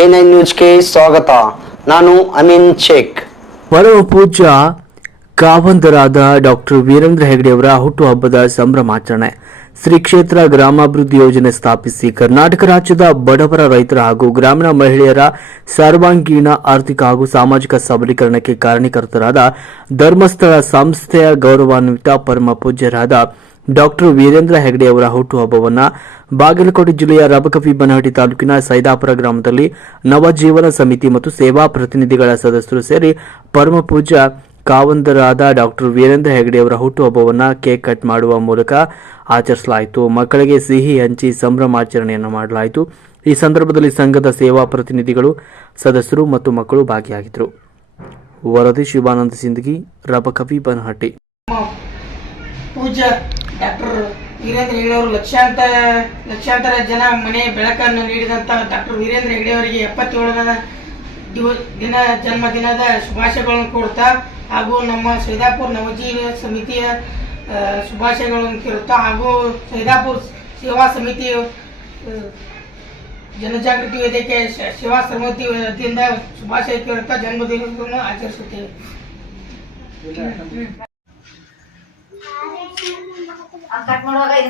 A nine ನ್ಯೂಸ್ಗೆ ಸ್ವಾಗತ. ನಾನು ಅಮೀನ್ ಶೇಖ್. ಪರಮ ಪೂಜ್ಯ ಕಾವಂದರಾದ ಡಾಕ್ಟರ್ ವೀರೇಂದ್ರ ಹೆಗಡೆಯವರ ಹುಟ್ಟುಹಬ್ಬದ ಸಂಭ್ರಮಾಚರಣೆ. ಶ್ರೀ ಕ್ಷೇತ್ರ ಗ್ರಾಮಾಭಿವೃದ್ಧಿ ಯೋಜನೆ ಸ್ಥಾಪಿಸಿ ಕರ್ನಾಟಕ ರಾಜ್ಯದ ಬಡವರ ರೈತರ ಹಾಗೂ ಗ್ರಾಮೀಣ ಮಹಿಳೆಯರ ಸರ್ವಾಂಗೀಣ ಆರ್ಥಿಕ ಹಾಗೂ ಸಾಮಾಜಿಕ ಸಬಲೀಕರಣಕ್ಕೆ ಕಾರಣೀಕರ್ತರಾದ ಧರ್ಮಸ್ಥಳ ಸಂಸ್ಥೆಯ ಗೌರವಾನ್ವಿತ ಪರಮ ಪೂಜ್ಯರಾದ ಡಾಕ್ಟರ್ ವೀರೇಂದ್ರ ಹೆಗಡೆ ಅವರ ಹುಟ್ಟುಹಬ್ಬವನ್ನು ಬಾಗಲಕೋಟೆ ಜಿಲ್ಲೆಯ ರಬಕವಿ ಬನಹಟ್ಟಿ ತಾಲೂಕಿನ ಸೈದಾಪುರ ಗ್ರಾಮದಲ್ಲಿ ನವಜೀವನ ಸಮಿತಿ ಮತ್ತು ಸೇವಾ ಪ್ರತಿನಿಧಿಗಳ ಸದಸ್ಯರು ಸೇರಿ ಪರಮ ಪೂಜ್ಯ ಕಾವಂದರಾದ ಡಾಕ್ಟರ್ ವೀರೇಂದ್ರ ಹೆಗಡೆ ಅವರ ಹುಟ್ಟುಹಬ್ಬವನ್ನು ಕೇಕ್ ಕಟ್ ಮಾಡುವ ಮೂಲಕ ಆಚರಿಸಲಾಯಿತು. ಮಕ್ಕಳಿಗೆ ಸಿಹಿ, ಹಂಚಿ ಸಂಭ್ರಮಾಚರಣೆಯನ್ನು ಮಾಡಲಾಯಿತು. ಈ ಸಂದರ್ಭದಲ್ಲಿ ಸಂಘದ ಸೇವಾ ಪ್ರತಿನಿಧಿಗಳು, ಸದಸ್ಯರು ಮತ್ತು ಮಕ್ಕಳು ಭಾಗಿಯಾಗಿದ್ದರು. ವರದಿ ಶಿವಾನಂದ ಸಿಂದಗಿ, ರಬಕವಿ ಬನಹಟ್ಟಿ. ನಮ್ಮ ಡಾಕ್ಟರ್ ವೀರೇಂದ್ರ ಹೆಗಡೆ ಅವರು ಲಕ್ಷಾಂತರ ಲಕ್ಷಾಂತರ ಜನ ಮನೆ ಬೆಳಕನ್ನು ನೀಡಿದಂಥ ಡಾಕ್ಟರ್ ವೀರೇಂದ್ರ ಹೆಗಡೆ ಅವರಿಗೆ ಎಪ್ಪತ್ತೇಳನ ದಿನ, ಜನ್ಮದಿನದ ಶುಭಾಶಯಗಳನ್ನು ಕೊಡ್ತಾ ಹಾಗೂ ನಮ್ಮ ಸೈದಾಪುರ ನವಜೀವ ಸಮಿತಿಯ ಆ, ಶುಭಾಶಯಗಳನ್ನು ಕೇಳುತ್ತಾ ಹಾಗೂ ಸೈದಾಪುರ ಸೇವಾ ಸಮಿತಿ ಆ, ಜನಜಾಗೃತಿ ವೇದಿಕೆ ಶ- ಸೇವಾ ಸಮಿತಿ ವತಿಯಿಂದ ಶುಭಾಶಯ ಕೇಳುತ್ತಾ ಜನ್ಮದಿನವನ್ನು ಆಚರಿಸುತ್ತೇವೆ ಅದ್ ಕಟ್ ಮಾಡುವಾಗ ಇದು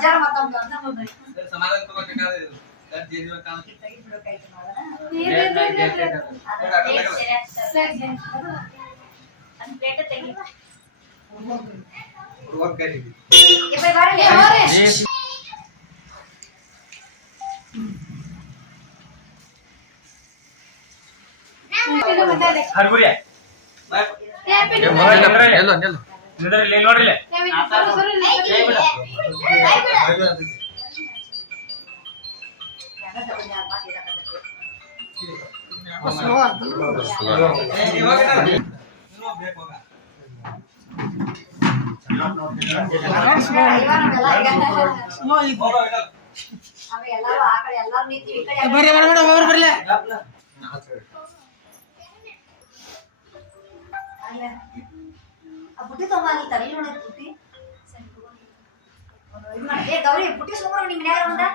जरा मत करना मैं सर समाधान तो करके दे दो सर जे जो काम कितना ही थोड़ा कई समाधान ये रे रे रे रे हम प्लेट तेगी वर्क करेगी। ये भाई ले और ले लो ले लो। इधर ले लो रे ले। आता ಬರ್ರಿ ಬರ್ರಿ ಮೇಡಮ್ ಅವ್ರು ಬರ್ಲಿ ಆ ಬುಟ್ಟಿ ತಗೊಂಬಲ್ಲಿ ತಲೆ ನೋಡಿ ಬುಟ್ಟಿ தவிர எப்படி சொல்லுவோம் நீங்க நேரம் வந்தா